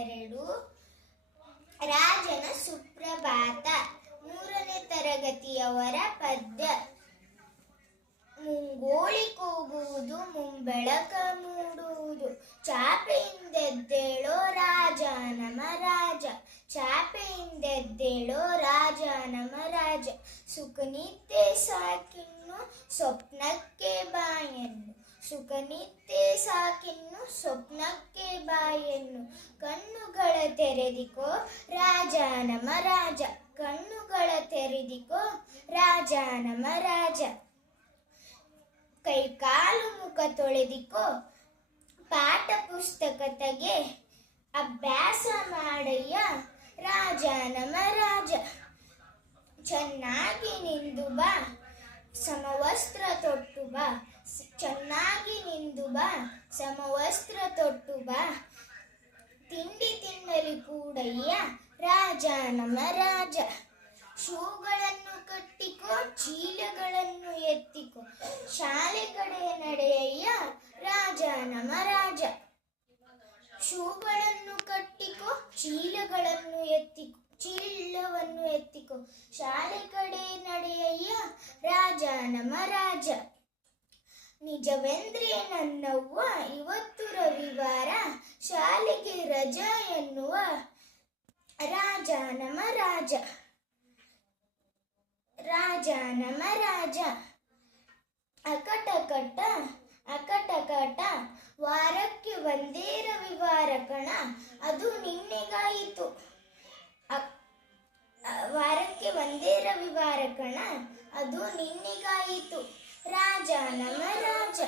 2 ರಾಜನ ಸುಪ್ರಭಾತ. 3ನೇ ತರಗತಿಯವರ ಪದ್ಯ. ಮುಂಗೋಳಿ ಕೂಗುವುದು ಮುಂಬೆಳಕ ಮೂಡುವುದು, ಚಾಪೆಯಿಂದೆದ್ದೇಳೋ ರಾಜ ನಮ ರಾಜ. ಚಾಪೆಯಿಂದೆದ್ದೇಳೋ ರಾಜ ನಮ ರಾಜ. ಸುಖನಿದ್ದೆ ಸಾಕಿನ್ನು ಸ್ವಪ್ನಕ್ಕೆ ಬಾಯನ್ನು, ಸುಖನಿದ್ದೆ ಸಾಕಿನ್ನು ಸ್ವಪ್ನಕ್ಕೆ ಬಾಯನ್ನು. ಕಣ್ಣುಗಳ ತೆರೆದಿಕೋ ರಾಜ ನಮ ರಾಜ. ಕಣ್ಣುಗಳ ತೆರೆದಿಕೋ ರಾಜ ನಮ ರಾಜ. ಕೈ ಕಾಲು ಮುಖ ತೊಳೆದಿಕೋ ಪಾಠ ಪುಸ್ತಕ ತೆಗೆ, ಅಭ್ಯಾಸ ಮಾಡಯ್ಯ ರಾಜ ನಮ ರಾಜ. ಚೆನ್ನಾಗಿ ನಿಂದು ಬಾ ಸಮವಸ್ತ್ರ ತೊಟ್ಟು ಬಾ, ಚೆನ್ನಾಗಿ ನಿಂದು ಬಾ ಸಮವಸ್ತ್ರ ತೊಟ್ಟು ಬಾ. ತಿಂಡಿ ತಿನ್ನಲು ಕೂಡಯ್ಯ ರಾಜ ನಮ ರಾಜ. ಶೂಗಳನ್ನು ಕಟ್ಟಿಕೋ ಚೀಲಗಳನ್ನು ಎತ್ತಿಕೋ, ಶಾಲೆ ಕಡೆ ನಡೆಯಯ್ಯ ರಾಜ ನಮ ರಾಜ. ಶೂಗಳನ್ನು ಕಟ್ಟಿಕೋ ಚೀಲಗಳನ್ನು ಎತ್ತಿಕೋ, ಶಾಲೆ ಕಡೆ ನಡೆಯಯ್ಯ ರಾಜ ನಮ ರಾಜ. ನಿಜವೆಂದ್ರೆ ನನ್ನವ್ವ ಇವತ್ತು ರವಿವಾರ, ಶಾಲೆಗೆ ರಜಾ ಎನ್ನುವ ರಾಜ ನಮ ರಾಜ. ರಾಜ ನಮ ರಾಜ. ಅಕಟಕಟ ಅಕಟಕಟ, ವಾರಕ್ಕೆ ಒಂದೇ ರವಿವಾರ ಕಣ, ಅದು ನಿನ್ನೆಗಾಯಿತು. ವಾರಕ್ಕೆ ಒಂದೇ ರವಿವಾರ ಕಣ, ಅದು ನಿನ್ನೆಗಾಯಿತು ರಾಜ ನಮ ರಾಜ.